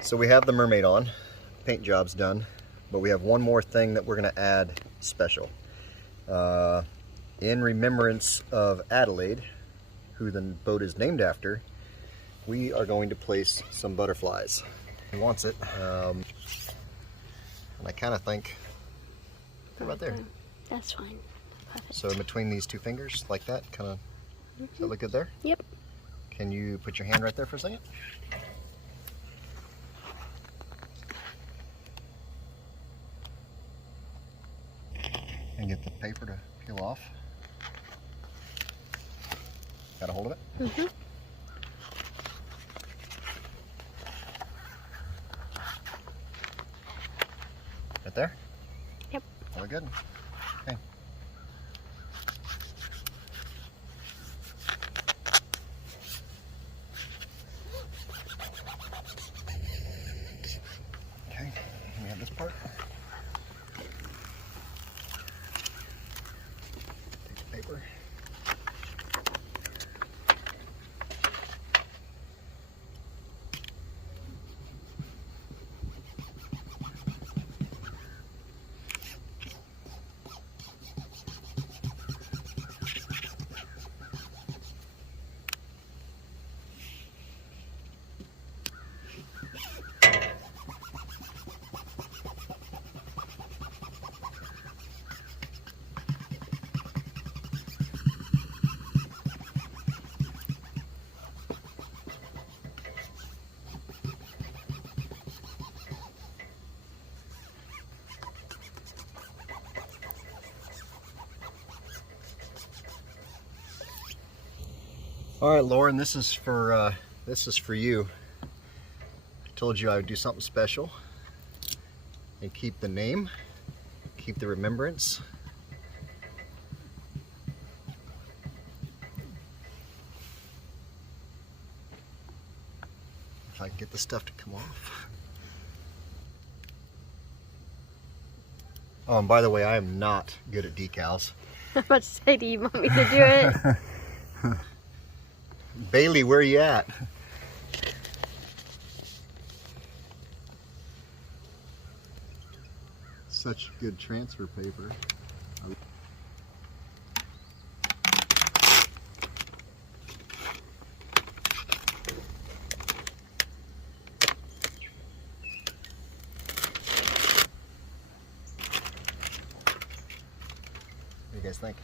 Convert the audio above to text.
So we have the mermaid on, paint job's done, but we have one more thing that we're gonna add special. In remembrance of Adelaide, who the boat is named after, we are going to place some butterflies. He wants it, and I kind of think, right there. That's fine. Perfect. So in between these two fingers, like that, kind of, does that look good there? Yep. Can you put your hand right there for a second? And get the paper to peel off. Got a hold of it? Mm-hmm. Right there? Yep. Really good. Okay. Okay, we have this part. Take the paper. All right, Lauren, this is for you. I told you I would do something special and keep the name, keep the remembrance. If I can get the stuff to come off. Oh, and by the way, I am not good at decals. I'm about to say, do you want me to do it? Bailey, where are you at? Such good transfer paper. What do you guys think?